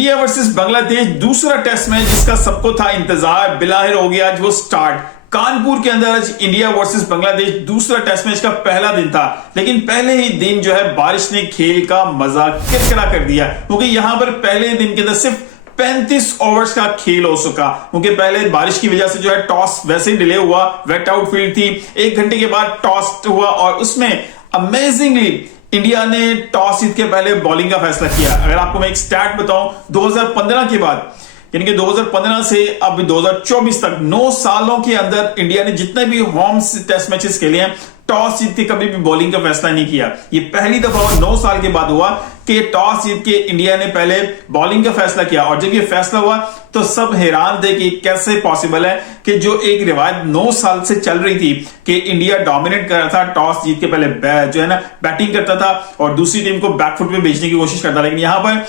India versus Bangladesh दूसरा test match जिसका सबको था इंतजार, बिलाहिर हो गया आज वो स्टार्ट। कानपुर के अंदर आज इंडिया वर्सेस बांग्लादेश दूसरा टेस्ट मैच का पहला दिन था, लेकिन पहले ही दिन जो है बारिश ने खेल का मजा किरकिरा कर दिया, क्योंकि यहां पर पहले दिन के अंदर सिर्फ 35 ओवर्स का खेल हो सका, क्योंकि पहले बारिश की वजह से जो है टॉस वैसे ही डिले हुआ, वेट आउट फील्ड थी। 1 घंटे के बाद टॉस हुआ और उसमें अमेजिंगली इंडिया ने टॉस जीत के पहले बॉलिंग का फैसला किया। अगर आपको मैं एक स्टैट बताऊं, 2015 के बाद यानी कि 2015 से अब 2024 तक 9 सालों के अंदर इंडिया ने जितने भी होम टेस्ट मैचेस खेले हैं, टॉस जीत के कभी भी बॉलिंग का फैसला नहीं किया। ये पहली दफा 9 साल के बाद हुआ कि टॉस जीत के इंडिया ने पहले बॉलिंग का फैसला किया। और जब ये फैसला हुआ तो सब हैरान थे कि कैसे पॉसिबल है कि जो एक रिवायत 9 साल से चल रही थी कि इंडिया डोमिनेट कर रहा था, टॉस जीत के पहले जो है ना बैटिंग करता था और दूसरी टीम को बैकफुट पे भेजने की कोशिश करता, लेकिन यहां पर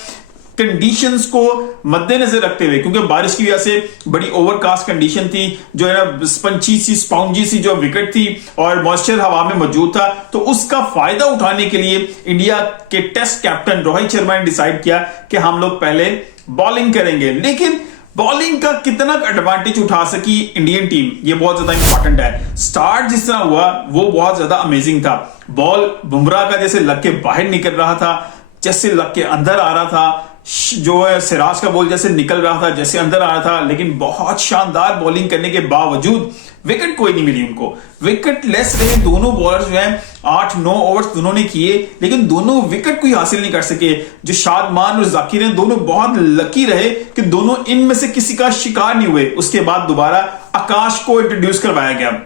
कंडीशंस को मद्देनजर रखते हुए, क्योंकि बारिश की वजह से बड़ी ओवरकास्ट कंडीशन थी, जो है ना स्पंची सी स्पॉन्जी सी जो विकेट थी और मॉइस्चर हवा में मौजूद था, तो उसका फायदा उठाने के लिए इंडिया के टेस्ट कैप्टन रोहित शर्मा ने डिसाइड किया कि हम लोग पहले बॉलिंग करेंगे। लेकिन बॉलिंग का कितना एडवांटेज उठा सकी इंडियन टीम, ये बहुत ज्यादा इंपॉर्टेंट है। स्टार्ट जिस तरह हुआ वो बहुत ज्यादा अमेजिंग था। बॉल बुमराह का जैसे लग के बाहर निकल रहा था, जैसे लग के अंदर आ रहा था, जो है सिराज का बॉल जैसे निकल रहा था, जैसे अंदर आ रहा था, लेकिन बहुत शानदार बॉलिंग करने के बावजूद विकेट कोई नहीं मिली उनको। विकेट लेस रहे दोनों बॉलर्स जो हैं, 8-9 ओवर्स दोनों ने किए, लेकिन दोनों विकेट कोई हासिल नहीं कर सके। जो शादमान और जाकिर हैं दोनों बहुत लकी रहे कि दोनों इनमें से किसी का शिकार नहीं हुए। उसके बाद दोबारा आकाश को इंट्रोड्यूस करवाया गया,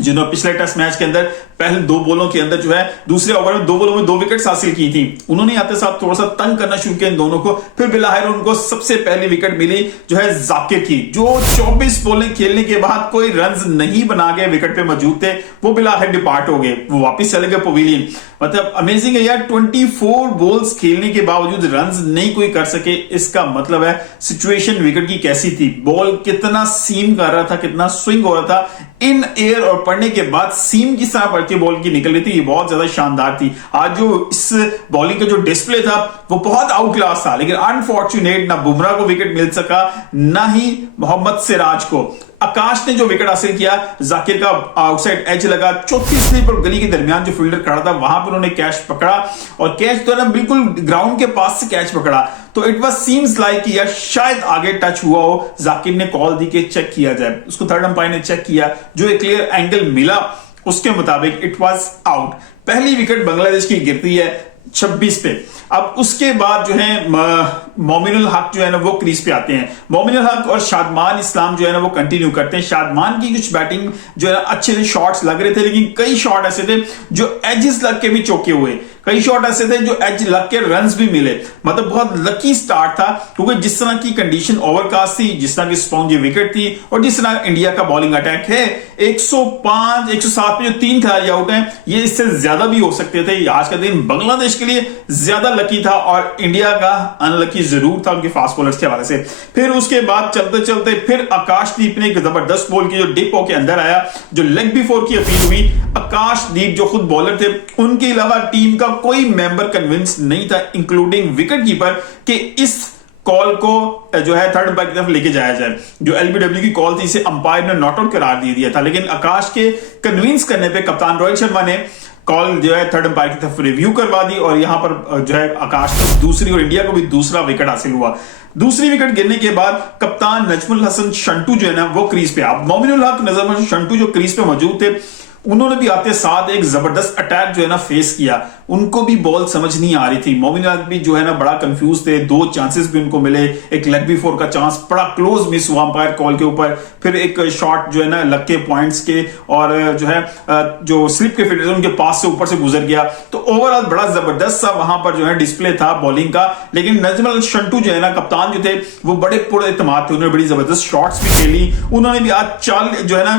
जिन्होंने पिछले टेस्ट मैच के अंदर पहले 2 बॉलों के अंदर जो है दूसरे ओवर में 2 बॉलों में 2 विकेट्स हासिल की थी। उन्होंने आते साथ थोड़ा सा तंग करना शुरू किया इन दोनों को, फिर बिलाहिर उनको सबसे पहली विकेट मिली जो है जाकिर की, जो 24 बॉलें खेलने के बाद कोई रन्स नहीं बना के विकेट पे मौजूद थे, वो बिलाहिर डिपार्ट हो गए, वो वापस चले गए पवेलियन। मतलब अमेजिंग है यार, 24 बॉल्स खेलने के बावजूद रन्स नहीं कोई कर सके। इसका मतलब है सिचुएशन विकेट की कैसी थी, बॉल कितना सीम कर रहा था, कितना स्विंग हो रहा था इन एयर, और पड़ने के बाद सीम की तरह पड़ती बॉल की निकल रही थी, ये बहुत ज्यादा शानदार थी। आज जो इस बॉलिंग का जो डिस्प्ले था वो बहुत आउट क्लास था, लेकिन अनफॉर्चुनेट ना बुमराह को विकेट मिल सका, ना ही मोहम्मद सिराज को। आकाश ने जो विकेट हासिल किया, जाकिर का आउटसाइड एज लगा, चौथी स्लिप और गली के दरमियान जो फील्डर खड़ा था वहां पर उन्होंने कैच पकड़ा, और कैच तो ना बिल्कुल ग्राउंड के पास से कैच पकड़ा, तो इट वाज सीम्स लाइक यार शायद आगे टच हुआ हो। जाकिर ने कॉल दी कि चेक किया जाए, उसको थर्ड अंपायर ने चेक किया, जो एक क्लियर एंगल मिला उसके मुताबिक इट वाज आउट। पहली विकेट बांग्लादेश की गिरती है 26 पे। अब उसके बाद जो है मोमिनुल हक जो है ना वो क्रीज पे आते हैं। मोमिनुल हक और शादमान इस्लाम जो है ना वो कंटिन्यू करते हैं। शादमान की कुछ बैटिंग जो है अच्छे से शॉट्स लग रहे थे, लेकिन कई शॉट ऐसे थे जो एजेस लग के भी चौके हुए, कई शॉट ऐसे थे जो एज लग के रन्स भी मिले। मतलब बहुत लकी स्टार्ट था, क्योंकि जिस तरह की कंडीशन ओवरकास्ट थी, जिस तरह की स्पॉन्जी विकेट थी और जिस तरह इंडिया का बॉलिंग अटैक है, 105 107 में जो 3 खिलाड़ी आउट हैं, ये इससे ज्यादा भी हो सकते थे। आज का दिन बांग्लादेश के लिए ज्यादा लकी था और इंडिया का अनलकी जरूर था उनके फास्ट बॉलर्स के हवाले से। फिर उसके बाद चलते चलते फिर आकाशदीप ने एक जबरदस्त बॉल की, जो डिप होके अंदर आया, जो लेग बिफोर की अपील हुई। आकाशदीप जो खुद बॉलर थे, उनके अलावा टीम का कोई मेंबर कन्विंस नहीं था, इंक्लूडिंग विकेट कीपर, कि इस कॉल को जो है थर्ड अंपायर की तरफ लेके जाया जाए। जो एलबीडब्ल्यू की कॉल थी, इसे अंपायर ने नॉट आउट करार दे दिया था, लेकिन आकाश के कन्विंस करने पे कप्तान रोहित शर्मा ने कॉल जो है थर्ड अंपायर की तरफ रिव्यू करवा दी, और यहां पर जो है आकाश को दूसरी और इंडिया को भी दूसरा विकेट हासिल हुआ। दूसरी विकेट गिरने के बाद कप्तान नजमुल हसन शंटू जो है ना वो क्रीज पे, अब मोमिनुल हक नजमुल शंटू जो क्रीज पे मौजूद थे, उन्होंने भी आते साथ एक जबरदस्त अटैक जो है ना फेस किया। उनको भी बॉल समझ नहीं आ रही थी। मोमिनुल हक भी जो है ना बड़ा कंफ्यूज थे, 2 चांसेस भी उनको मिले, एक लेग बिफोर का चांस बड़ा क्लोज मिस हुआ अंपायर कॉल के ऊपर, फिर एक शॉट जो है ना लग के पॉइंट्स के और जो है जो स्लिप के फील्डर उनके पास से ऊपर से गुजर गया। तो ओवरऑल बड़ा जबरदस्त सा वहां पर जो है डिस्प्ले था बॉलिंग का, लेकिन नजमुल शंटू जो है ना कप्तान जो थे वो बड़े पूरे एतमाद थे, उन्होंने बड़ी जबरदस्त शॉट्स भी खेली। उन्होंने भी आज जो है ना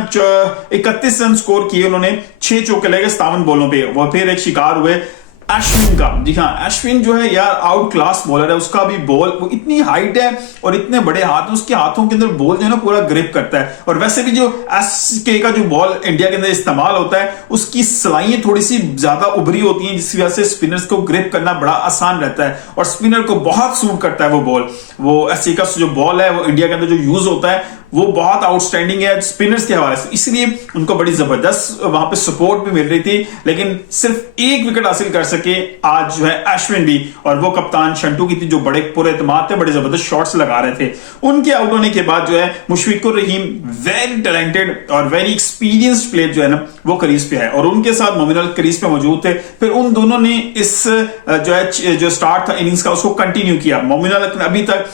31 रन स्कोर किए, उन्होंने 6 चौके लगे 57 बॉलों पे, वो फिर एक शिकार हुए अश्विन का। जी हाँ, अश्विन जो है यार आउट क्लास बॉलर है। उसका भी बॉल, वो इतनी हाइट है और इतने बड़े हाथ, उसके हाथों के अंदर बॉल जो है ना पूरा ग्रिप करता है। और वैसे भी जो एसके का जो बॉल इंडिया के अंदर इस्तेमाल होता है, उसकी सलाइयां थोड़ी सी ज्यादा उभरी होती हैं, जिसकी वजह से स्पिनर्स को ग्रिप करना बड़ा आसान रहता है और स्पिनर को बहुत सूट करता है वो बॉल। वो एसके का जो बॉल है वो इंडिया के अंदर जो यूज होता है वो बहुत आउटस्टैंडिंग है स्पिनर्स के हवाले से, इसलिए उनको बड़ी जबरदस्त वहां पे सपोर्ट भी मिल रही थी। लेकिन सिर्फ एक विकेट हासिल कर सके आज जो है अश्विन भी, और वो कप्तान शंटू की थी जो बड़े पूरे एतमाद थे, बड़े जबरदस्त शॉट्स लगा रहे थे। उनके आउट होने के बाद जो है मुशफिकुर रहीम वेरी टैलेंटेड और वेरी एक्सपीरियंस्ड प्लेयर जो है ना वो क्रीज पे है और उनके साथ मोमिन अली क्रीज पे मौजूद थे। फिर उन दोनों ने इस जो स्टार्ट था इनिंग्स का उसको कंटिन्यू किया। मोमिन अली अभी तक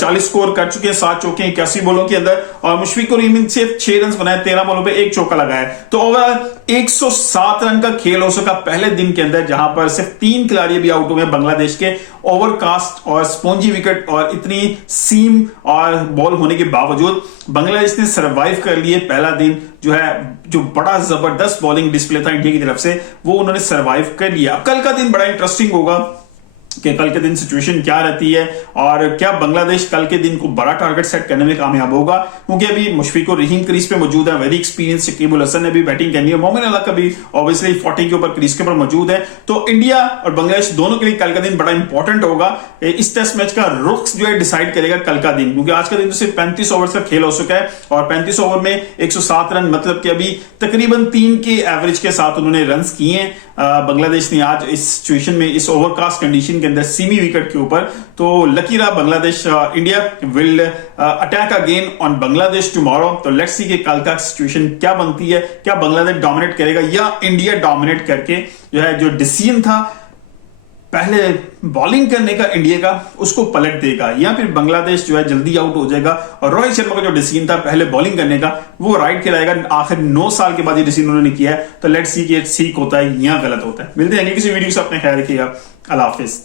40 स्कोर कर चुके हैं, 7 चौके 81 बॉलों के अंदर, और मुशफिकुर रहीम सिर्फ 6 रन बनाए, 13 बॉलों पे 1 चौका लगाया। तो ओवरऑल 107 रन का खेल हो सका पहले दिन के अंदर, जहां पर सिर्फ 3 खिलाड़ी भी आउट हुए बांग्लादेश के। ओवरकास्ट और स्पॉन्जी विकेट और इतनी सीम और बॉल होने के बावजूद बांग्लादेश ने सर्वाइव कर लिए। पहला दिन जो है जो बड़ा जबरदस्त बॉलिंग डिस्प्ले था इंडिया की तरफ से, वो उन्होंने सर्वाइव कर लिया। कल का दिन बड़ा इंटरेस्टिंग होगा कि कल के दिन सिचुएशन क्या रहती है और क्या बांग्लादेश कल के दिन को बड़ा टारगेट सेट करने में कामयाब होगा, क्योंकि अभी मुशफिकुर रहीम क्रीज पे मौजूद है, वेरी एक्सपीरियंस। शकीब अल हसन ने भी बैटिंग करनी है, मोमिन अली का भी ऑब्वियसली 40 के ऊपर क्रीज के ऊपर मौजूद है। तो इंडिया और बांग्लादेश दोनों के लिए कल का दिन बड़ा इंपॉर्टेंट होगा। इस टेस्ट मैच का रुख जो है डिसाइड करेगा कल का दिन, क्योंकि आज का दिन तो सिर्फ 35 ओवर का खेल हो चुका है और 35 ओवर में 107 रन, मतलब कि अभी तकरीबन 3 के एवरेज के साथ उन्होंने रन किए हैं। बांग्लादेश ने आज इस सिचुएशन में, इस ओवरकास्ट कंडीशन के अंदर, सीमी विकेट के ऊपर, तो लकी रहा Bangladesh. India will attack again on Bangladesh tomorrow. तो लेट्स सी कि कल का सिचुएशन क्या बनती है, क्या बांग्लादेश डोमिनेट करेगा या इंडिया डोमिनेट करके जो है जो डिसीजन था पहले बॉलिंग करने का इंडिया का उसको पलट देगा, या फिर बांग्लादेश जो है जल्दी आउट हो जाएगा और रोहित शर्मा का जो डिसीजन था पहले बॉलिंग करने का वो राइट खिलाएगा। आखिर 9 साल के बाद ये डिसीजन उन्होंने किया है। तो लेट्स सी कि ठीक होता है या गलत होता है। मिलते हैं अगली किसी वीडियो से, अपने ख्याल रखिएगा। अल्लाह हाफिज।